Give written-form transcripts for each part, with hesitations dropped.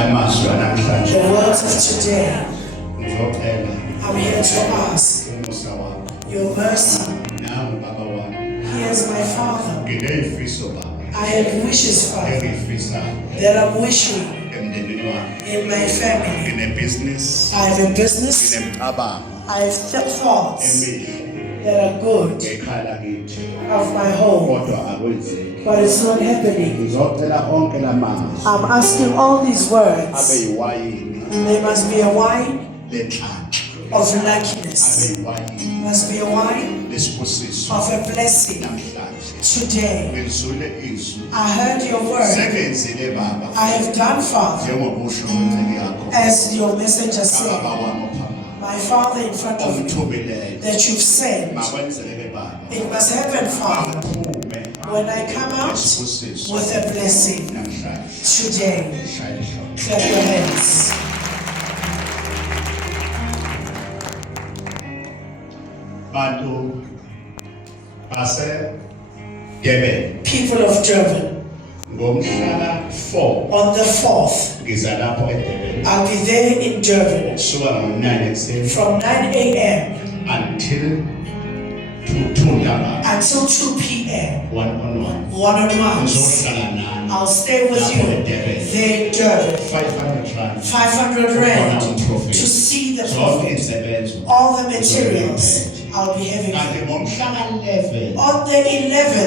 The words of today, I'm here to ask your mercy. Here's my Father. I have wishes, Father, that I'm wishing in my family. I have a business. I have thoughts that are good of my home, but it's not happening. I'm asking all these words. There must be a wine of luckiness. Must be a wine of a blessing. Today, I heard your word. I have done, Father, as your messenger said, my Father in front of me, that you've said, it must happen, Father, when I come out with a blessing. Today, clap your hands. People of Durban, on the 4th, I'll be there in Durban from 9 a.m. until 2 p.m. One-on-ones. I'll stay with you there in Durban. 500 rand to see the prophet. All the materials I'll be having. On the 11th,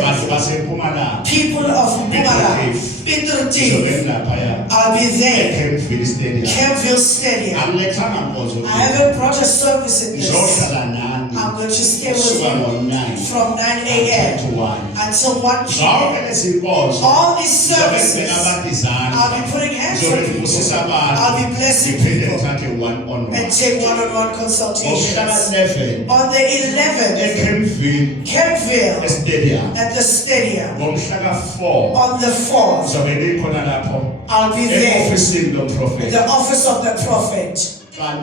people of Mpumalanga, Piet Retief, I'll be there. Campville Stadium. I haven't brought a service in this. I'm going to stay with you from 9 a.m. until 1 p.m. All these services, I'll be putting hands on people. I'll be blessing people and take one-on-one consultations. On the 11th, Campville, at the stadium. On the 4th, I'll be there. The office of the prophet. On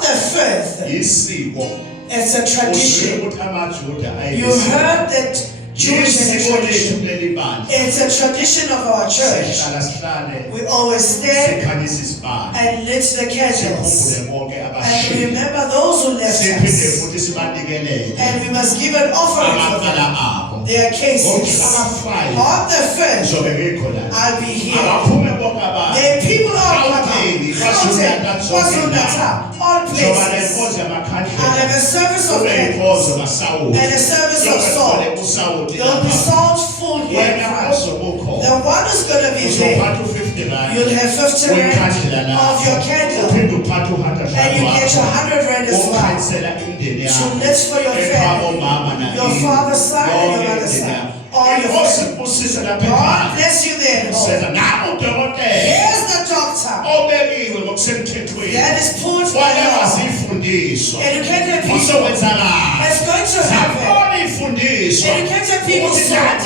the 5th, it's a tradition. You heard that Jewish tradition. It's a tradition of our church. We always stand and lit the candles and remember those who left us. And we must give an offering for them. Their cases. On the 1st, I'll be here. The people of all places. I'll have a service of candles and a service of salt. There will be salt full here in front. The one who's going to be there, you'll have 50 rand of your candle. And you get your 100 rand as well. To lit for your family, your father's side and your mother's side. All your family. God bless you there, Lord. Here's the doctor that is put by law. Educated people. It's going to happen. Educated people said,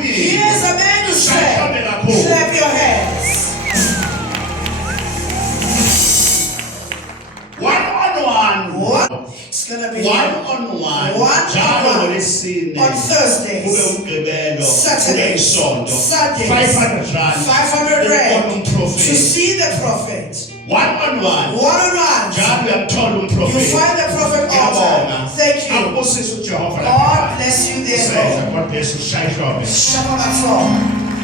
here's a man who said, clap your hands. One-on-one. It's going to be one-on-one. On Thursdays, Saturdays, Sundays, 500 rand to see the prophet. One-on-one. You find the prophet altar. Thank you. God bless you there, Lord. Shabbat shalom.